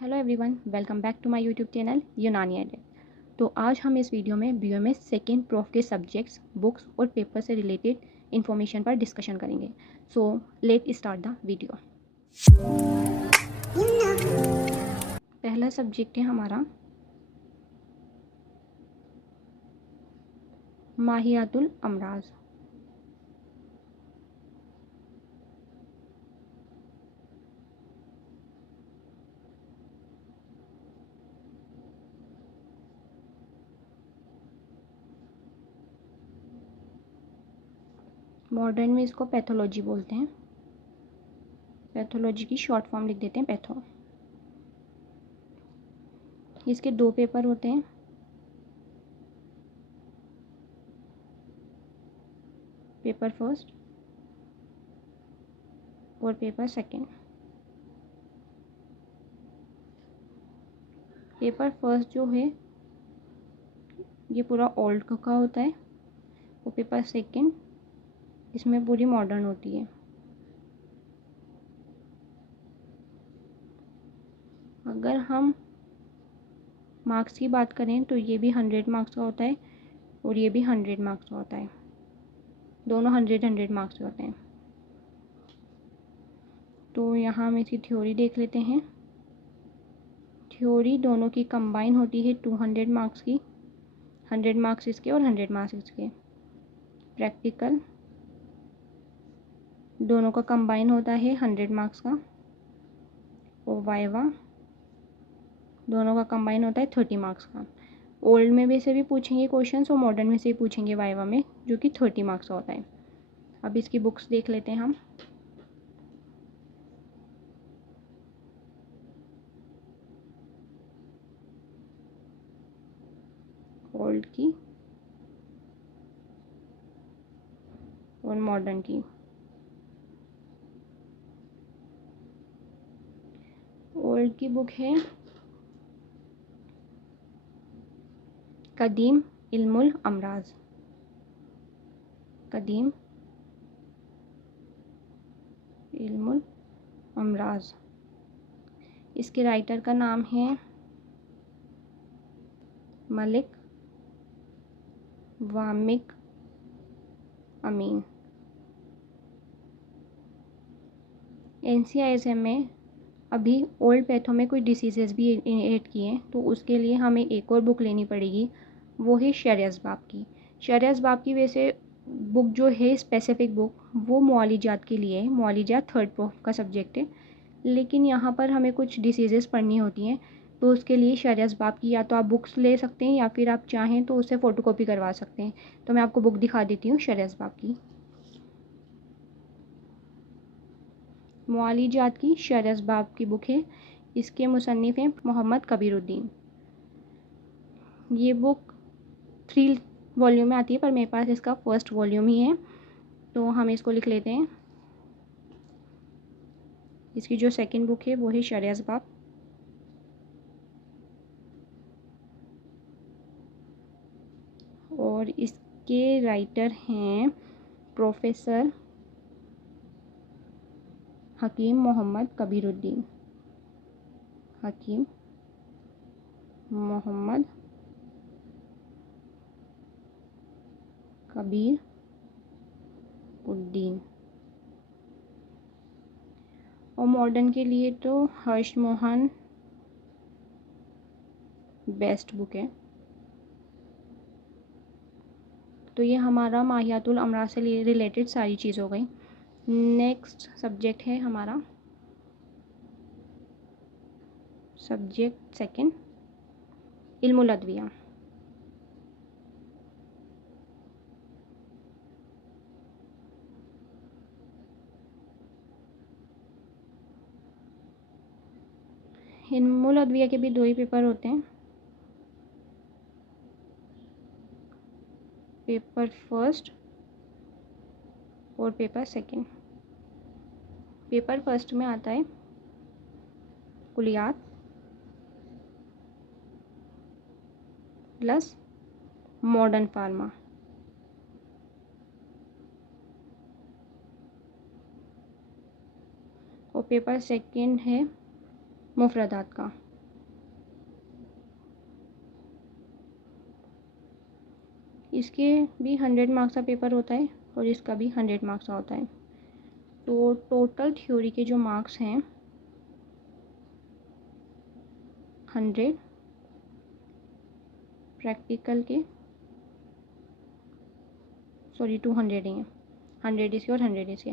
Hello everyone, welcome back to my YouTube channel Unani edit. तो आज हम इस वीडियो में बीओएमएस सेकेंड प्रोफ के सब्जेक्ट्स, बुक्स और पेपर से रिलेटेड इन्फॉर्मेशन पर डिस्कशन करेंगे। So let start the video. पहला सब्जेक्ट है हमारा माहियातुल अमराज। मॉडर्न में इसको पैथोलॉजी बोलते हैं। पैथोलॉजी की शॉर्ट फॉर्म लिख देते हैं पैथो। इसके दो पेपर होते हैं। पेपर फर्स्ट और पेपर सेकेंड। पेपर फर्स्ट जो है ये पूरा ओल्ड का होता है और पेपर सेकेंड इसमें पूरी मॉडर्न होती है। अगर हम मार्क्स की बात करें तो ये भी 100 मार्क्स का होता है और ये भी 100 मार्क्स का होता है। दोनों 100 मार्क्स के होते हैं। तो यहाँ हम इसकी थ्योरी देख लेते हैं। थ्योरी दोनों की कंबाइन होती है 200 मार्क्स की। 100 मार्क्स इसके और 100 मार्क्स इसके। प्रैक्टिकल दोनों का कंबाइन होता है 100 मार्क्स का। और वाइवा दोनों का कंबाइन होता है 30 मार्क्स का। ओल्ड में भी से भी पूछेंगे क्वेश्चंस और मॉडर्न में से भी पूछेंगे वाइवा में, जो कि 30 मार्क्स का होता है। अब इसकी बुक्स देख लेते हैं हम। ओल्ड की और मॉडर्न की। ओल्ड की बुक है कदीम इल्मुल अमराज। कदीम इल्मुल अमराज। इसके राइटर का नाम है मलिक वामिक अमीन। NCISM में अभी ओल्ड पैथो में कोई डिसीजेस भी ऐड किए हैं, तो उसके लिए हमें एक और बुक लेनी पड़ेगी। वो है शरियासबाब की। शरियासबाब की वैसे बुक जो है स्पेसिफिक बुक वो मुआलिजात के लिए है। मुआलिजात थर्ड प्रोफ का सब्जेक्ट है, लेकिन यहाँ पर हमें कुछ डिसीजेस पढ़नी होती हैं, तो उसके लिए शरियासबाब की या तो आप बुक्स ले सकते हैं या फिर आप चाहें तो उससे फ़ोटोकॉपी करवा सकते हैं। तो मैं आपको बुक दिखा देती हूँ शरियासबाब की। मुआलिजात की शरियासबाब की बुक है। इसके मुसन्निफ़ हैं मोहम्मद कबीरुद्दीन। ये बुक 3 वॉल्यूम में आती है, पर मेरे पास इसका फर्स्ट वॉल्यूम ही है, तो हम इसको लिख लेते हैं। इसकी जो सेकंड बुक है वो है शरियासबाब। और इसके राइटर हैं प्रोफेसर हकीम मोहम्मद कबीरुद्दीन। हकीम मोहम्मद कबीर उद्दीन। और मॉडर्न के लिए तो हर्ष मोहन बेस्ट बुक है। तो ये हमारा माहियातुल अमराज से रिलेटेड सारी चीज़ हो गई। नेक्स्ट सब्जेक्ट है हमारा सब्जेक्ट सेकंड इल्मुल अदविया। इल्मुल अदविया के भी 2 ही पेपर होते हैं। पेपर फर्स्ट और पेपर सेकंड। पेपर फर्स्ट में आता है कुलियात प्लस मॉडर्न फार्मा। और पेपर सेकंड है मुफरदात का। इसके भी 100 मार्क्स का पेपर होता है और इसका भी 100 मार्क्स का होता है। तो टोटल थ्योरी के जो मार्क्स हैं 100, प्रैक्टिकल के 200 ही हैं, 100 इसके और 100 इसके।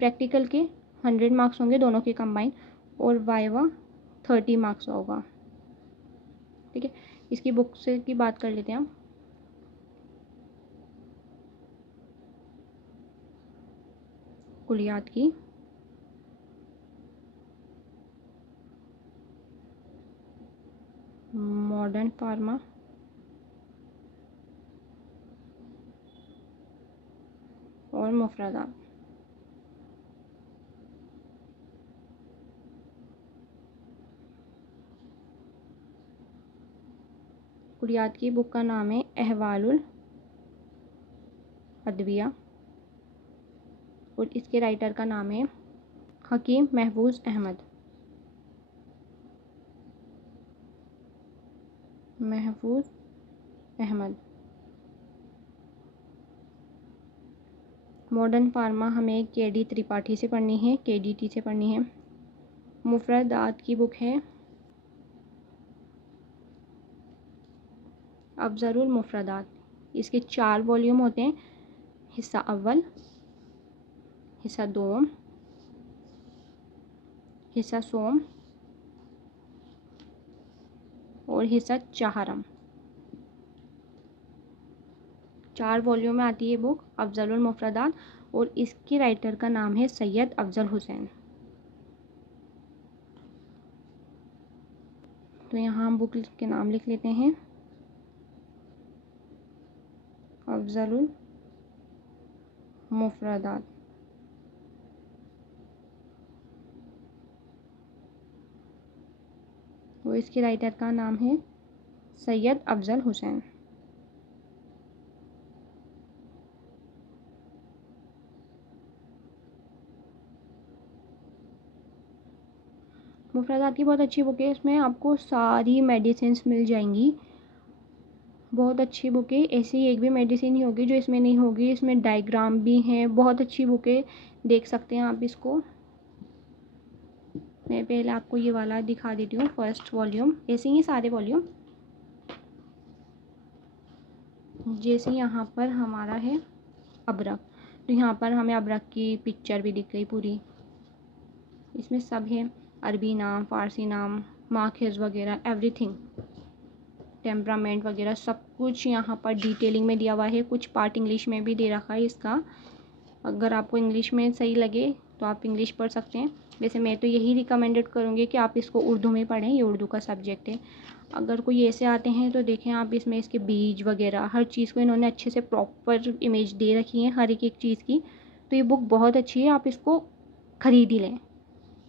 प्रैक्टिकल के 100 मार्क्स होंगे दोनों के कंबाइन, और वाइवा 30 मार्क्स का होगा। ठीक है, इसकी बुक से की बात कर लेते हैं हम। कुलियात की मॉडर्न फार्मा और मुफरदात। कुलियात की बुक का नाम है अहवालुल अदविया और इसके राइटर का नाम है हकीम महफूज अहमद। महफूज अहमद। मॉडर्न फार्मा हमें KD त्रिपाठी से पढ़नी है, KDT से पढ़नी है। मुफरदात की बुक है अफजलुल मुफरदात। इसके 4 वॉल्यूम होते हैं, हिस्सा अव्वल, हिस्सा दोम, हिस्सा सोम और हिस्सा चाहरम। 4 वॉल्यूम में आती है बुक अफजलुल मुफरदात और इसके राइटर का नाम है सैयद अफजल हुसैन। तो यहाँ हम बुक के नाम लिख लेते हैं, अफजलुल मुफरदात। वो इसके राइटर का नाम है सैयद अफजल हुसैन। मुफरदात की बहुत अच्छी बुक है, इसमें आपको सारी मेडिसिन मिल जाएंगी। बहुत अच्छी बुक है, ऐसी एक भी मेडिसिन नहीं होगी जो इसमें नहीं होगी। इसमें डायग्राम भी हैं, बहुत अच्छी बुक है, देख सकते हैं आप इसको। मैं पहले आपको ये वाला दिखा देती हूँ, फर्स्ट वॉल्यूम। ऐसे ही सारे वॉल्यूम, जैसे यहाँ पर हमारा है अबरक, तो यहाँ पर हमें अबरक की पिक्चर भी दिख गई पूरी। इसमें सब है, अरबी नाम, फ़ारसी नाम, माखिज़ वगैरह, एवरीथिंग, टेम्परामेंट वगैरह सब कुछ यहाँ पर डिटेलिंग में दिया हुआ है। कुछ पार्ट इंग्लिश में भी दे रखा है इसका। अगर आपको इंग्लिश में सही लगे तो आप इंग्लिश पढ़ सकते हैं। वैसे मैं तो यही रिकमेंडेड करूँगी कि आप इसको उर्दू में पढ़ें, ये उर्दू का सब्जेक्ट है। अगर कोई ऐसे आते हैं तो देखें आप, इसमें इसके बीज वगैरह हर चीज़ को इन्होंने अच्छे से प्रॉपर इमेज दे रखी है हर एक चीज़ की। तो ये बुक बहुत अच्छी है, आप इसको ख़रीद ही लें,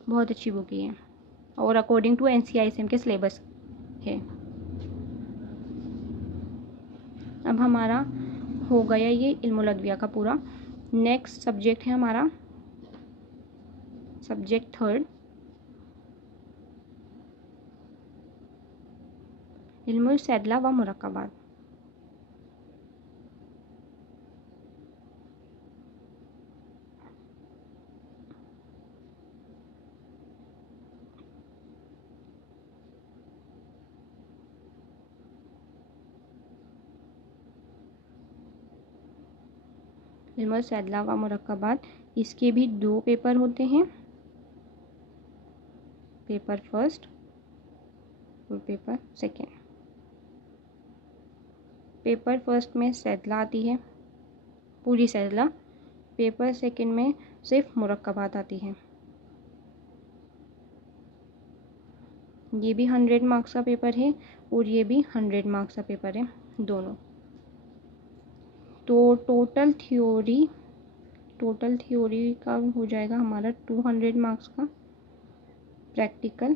बहुत अच्छी बुक है और अकॉर्डिंग टू NCISM के सिलेबस है। अब हमारा हो गया ये इल्मुल अदविया का पूरा। नेक्स्ट सब्जेक्ट है हमारा सब्जेक्ट थर्ड, इल्मुल सैदला व मुरक्कबात। इल्मुल सैदला व मुरक्कबात, इसके भी 2 पेपर होते हैं, पेपर फर्स्ट और पेपर सेकेंड। पेपर फर्स्ट में सैदला आती है, पूरी सैदला। पेपर सेकेंड में सिर्फ मुरक्कबात आती है। ये भी 100 मार्क्स का पेपर है और ये भी 100 मार्क्स का पेपर है, दोनों। तो टोटल थ्योरी का हो जाएगा हमारा 200 मार्क्स का, प्रैक्टिकल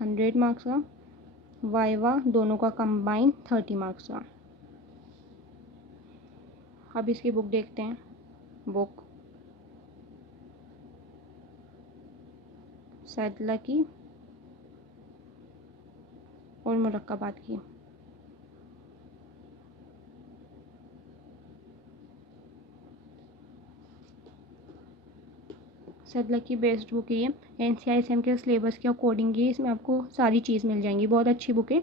100 मार्क्स का, वाइवा दोनों का कंबाइन 30 मार्क्स का। अब इसकी बुक देखते हैं। बुक सैदला की और मुरक्कबात की। सदलग की बेस्ड बुक है ये, NCISM के सिलेबस के अकॉर्डिंग ही इसमें आपको सारी चीज़ मिल जाएंगी। बहुत अच्छी बुक है।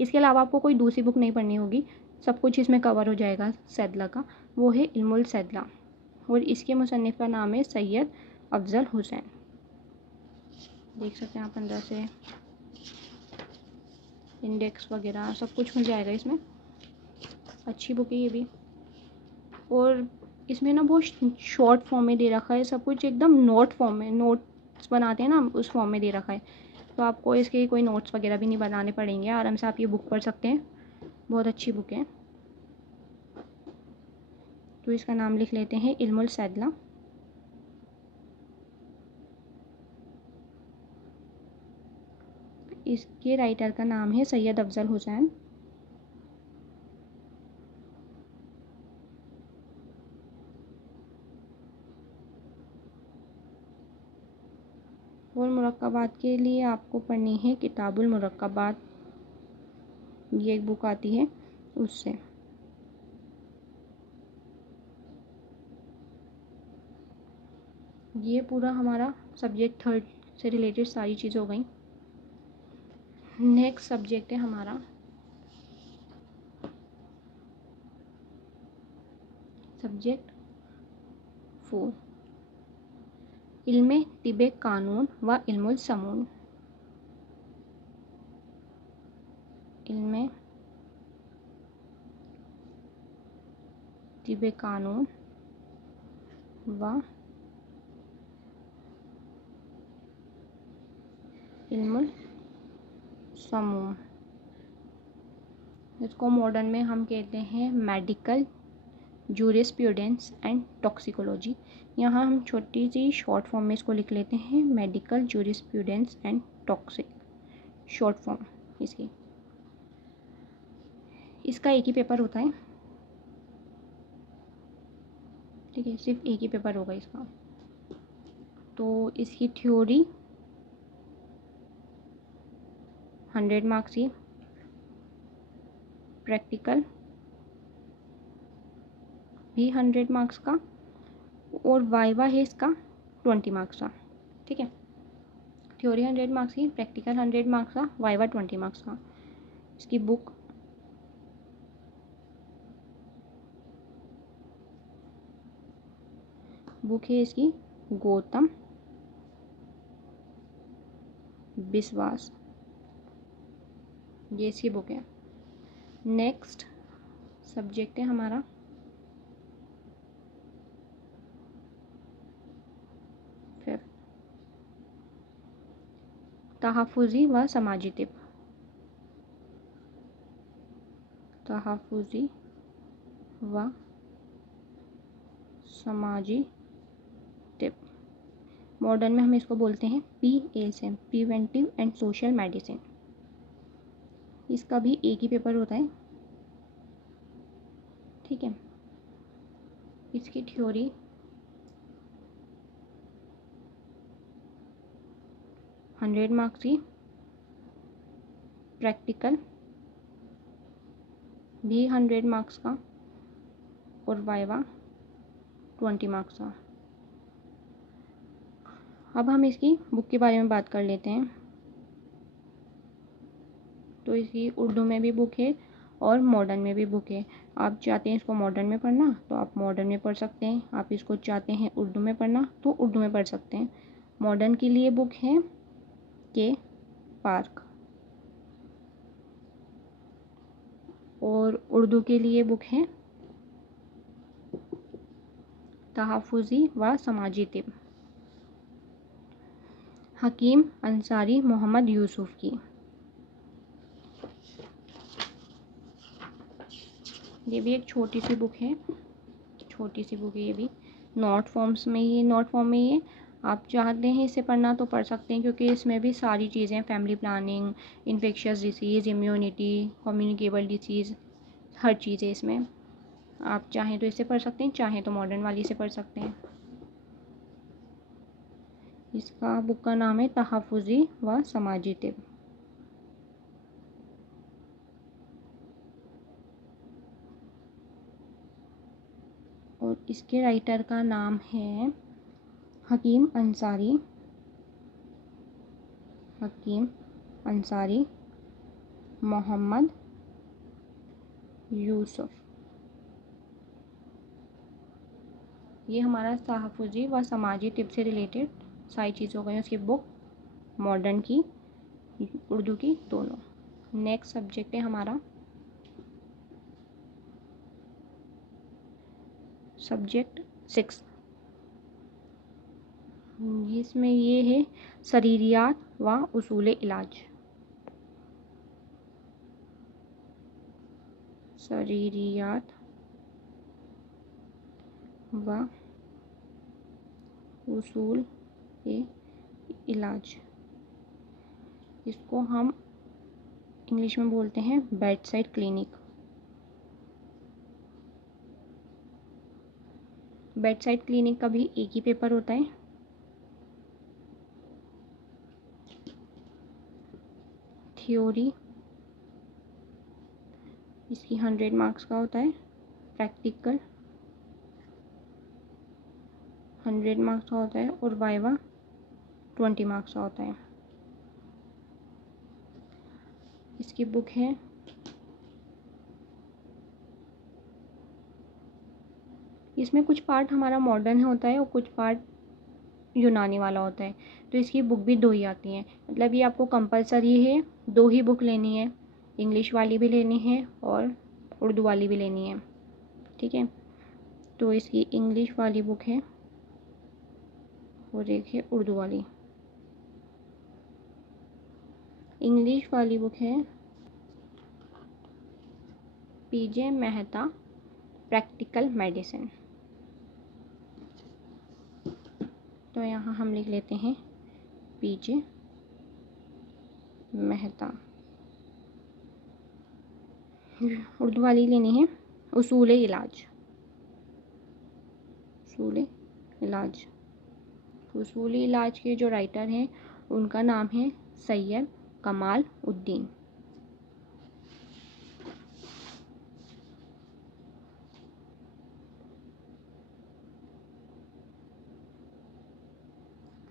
इसके अलावा आपको कोई दूसरी बुक नहीं पढ़नी होगी, सब कुछ इसमें कवर हो जाएगा सदला का। वो है इल्मुल सदला और इसके मुसन्निफ़ का नाम है सैयद अफजल हुसैन। देख सकते हैं आप अंदर से इंडेक्स वगैरह सब कुछ मिल जाएगा इसमें। अच्छी बुक है ये भी। और इसमें ना बहुत शॉर्ट फॉर्म में दे रखा है सब कुछ, एकदम नोट फॉर्म में, नोट्स बनाते हैं ना उस फॉर्म में दे रखा है। तो आपको इसके कोई नोट्स वगैरह भी नहीं बनाने पड़ेंगे, आराम से आप ये बुक पढ़ सकते हैं। बहुत अच्छी बुक है। तो इसका नाम लिख लेते हैं इल्मुल सदला। इसके राइटर का नाम है सैयद अफजल हुसैन। और मुरक्कबात के लिए आपको पढ़नी है किताबुल मुरक्कबात, ये एक बुक आती है उससे। ये पूरा हमारा सब्जेक्ट थर्ड से रिलेटेड सारी चीज़ हो गई। नेक्स्ट सब्जेक्ट है हमारा सब्जेक्ट 4, इल्मे तिबे कानून व इल्मुल समून। इल्मे तिबे कानून व इल्मुल समून। इसको मॉडर्न में हम कहते हैं मेडिकल जूरिस्प्रूडेंस एंड टॉक्सिकोलॉजी। यहाँ हम छोटी सी शॉर्ट फॉर्म में इसको लिख लेते हैं, medical jurisprudence and toxic, short form इसकी। इसका एक ही पेपर होता है, ठीक है, सिर्फ एक ही पेपर होगा इसका। तो इसकी थ्योरी 100 मार्क्स की, प्रैक्टिकल भी 100 मार्क्स का, और वाइवा है इसका 20 मार्क्स का, ठीक है। थ्योरी 100 मार्क्स की, प्रैक्टिकल 100 मार्क्स का, वाइवा 20 मार्क्स का। इसकी बुक है इसकी गौतम बिस्वास, ये इसकी बुक है। नेक्स्ट सब्जेक्ट है हमारा फिर तहफ़्फ़ुज़ी व समाजी तिब। तहफ़्फ़ुज़ी व समाजी तिब, मॉडर्न में हम इसको बोलते हैं PSM, preventive and social medicine. इसका भी एक ही पेपर होता है, ठीक है। इसकी थ्योरी 100 मार्क्स की, प्रैक्टिकल भी 100 मार्क्स का, और वाइवा 20 मार्क्स का। अब हम इसकी बुक के बारे में बात कर लेते हैं। तो इसकी उर्दू में भी बुक है और मॉडर्न में भी बुक है। आप चाहते हैं इसको मॉडर्न में पढ़ना तो आप मॉडर्न में पढ़ सकते हैं, आप इसको चाहते हैं उर्दू में पढ़ना तो उर्दू में पढ़ सकते हैं। मॉडर्न के लिए बुक है के पार्क, और उर्दू के लिए बुक है तहफ़्फ़ुज़ी व समाजी तिब, हकीम अंसारी मोहम्मद यूसुफ की। ये भी एक छोटी सी बुक है, ये भी नोट फॉर्म्स में ही, नोट फॉर्म में ही है। आप चाहते हैं इसे पढ़ना तो पढ़ सकते हैं, क्योंकि इसमें भी सारी चीज़ें, family planning, infectious disease, immunity, communicable disease, हर चीज़ है इसमें। आप चाहें तो इसे पढ़ सकते हैं, चाहें तो मॉडर्न वाली से पढ़ सकते हैं। इसका बुक का नाम है तहफ़्फ़ुज़ी व समाजी तिब। और इसके राइटर का नाम है हकीम अंसारी, मोहम्मद यूसुफ। ये हमारा तहफ़्फ़ुज़ी व समाजी टिप से रिलेटेड सारी चीज़ हो गई उसकी बुक, मॉडर्न की, उर्दू की, दोनों। नेक्स्ट सब्जेक्ट है हमारा सब्जेक्ट 6, जिसमें ये है शरीरियात व उसूल इलाज। शरीरियात व उसूल इलाज, इसको हम इंग्लिश में बोलते हैं bed side clinic. Bed side clinic का भी एक ही पेपर होता है। थ्योरी इसकी 100 मार्क्स का होता है, प्रैक्टिकल 100 मार्क्स का होता है और वाइवा 20 मार्क्स का होता है। इसकी बुक है इसमें कुछ पार्ट हमारा मॉडर्न होता है और कुछ पार्ट यूनानी वाला होता है, तो इसकी बुक भी 2 ही आती हैं। मतलब ये आपको कंपलसरी है 2 ही बुक लेनी है, इंग्लिश वाली भी लेनी है और उर्दू वाली भी लेनी है, ठीक है। तो इसकी इंग्लिश वाली बुक है और एक है उर्दू वाली। इंग्लिश वाली बुक है पीजे मेहता प्रैक्टिकल मेडिसिन। तो यहाँ हम लिख लेते हैं पीजे मेहता। उर्दू वाली लेनी है उसूल इलाज। उसूल इलाज के जो राइटर हैं उनका नाम है सैयद कमाल उद्दीन।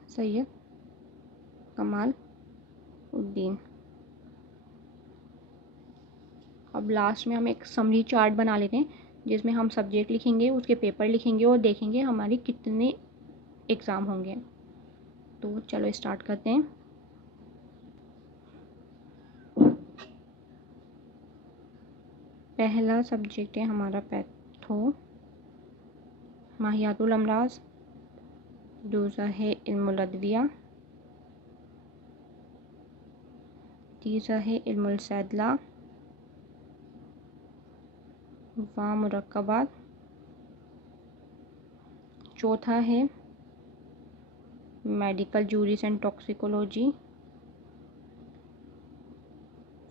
सैयद कमाल उद्दीन। अब लास्ट में हम एक समरी चार्ट बना लेते हैं, जिसमें हम सब्जेक्ट लिखेंगे, उसके पेपर लिखेंगे और देखेंगे हमारे कितने एग्ज़ाम होंगे। तो चलो स्टार्ट करते हैं। पहला सब्जेक्ट है हमारा पैथो माहियातुल अमराज। दूसरा है इल्मुल अदविया। तीसरा है इल्मुल सैदला व मुरक्कबात। चौथा है medical juris and toxicology.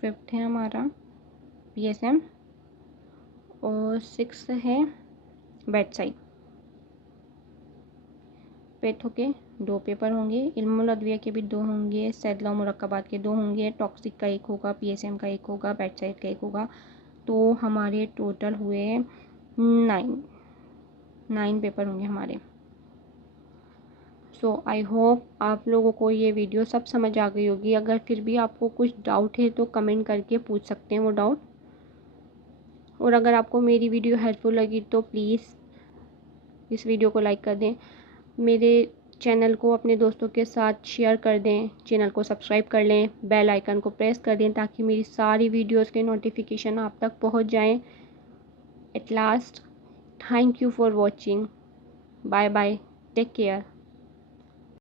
Fifth है हमारा PSM और 6th है बेड साइड। पैथो के 2 पेपर होंगे, इल्मुल अदविया के भी 2 होंगे, सैदला मुरक्कबात के 2 होंगे, टॉक्सिक का 1 होगा, PSM का 1 होगा, बेड साइड का 1 होगा। तो हमारे टोटल हुए 9 पेपर होंगे हमारे। सो आई होप आप लोगों को ये वीडियो सब समझ आ गई होगी। अगर फिर भी आपको कुछ डाउट है तो कमेंट करके पूछ सकते हैं वो डाउट। और अगर आपको मेरी वीडियो हेल्पफुल लगी तो प्लीज़ इस वीडियो को लाइक कर दें, मेरे चैनल को अपने दोस्तों के साथ शेयर कर दें, चैनल को सब्सक्राइब कर लें, बेल आइकन को प्रेस कर दें ताकि मेरी सारी वीडियोस के नोटिफिकेशन आप तक पहुंच जाएं। At last, thank you for watching. Bye bye, take care.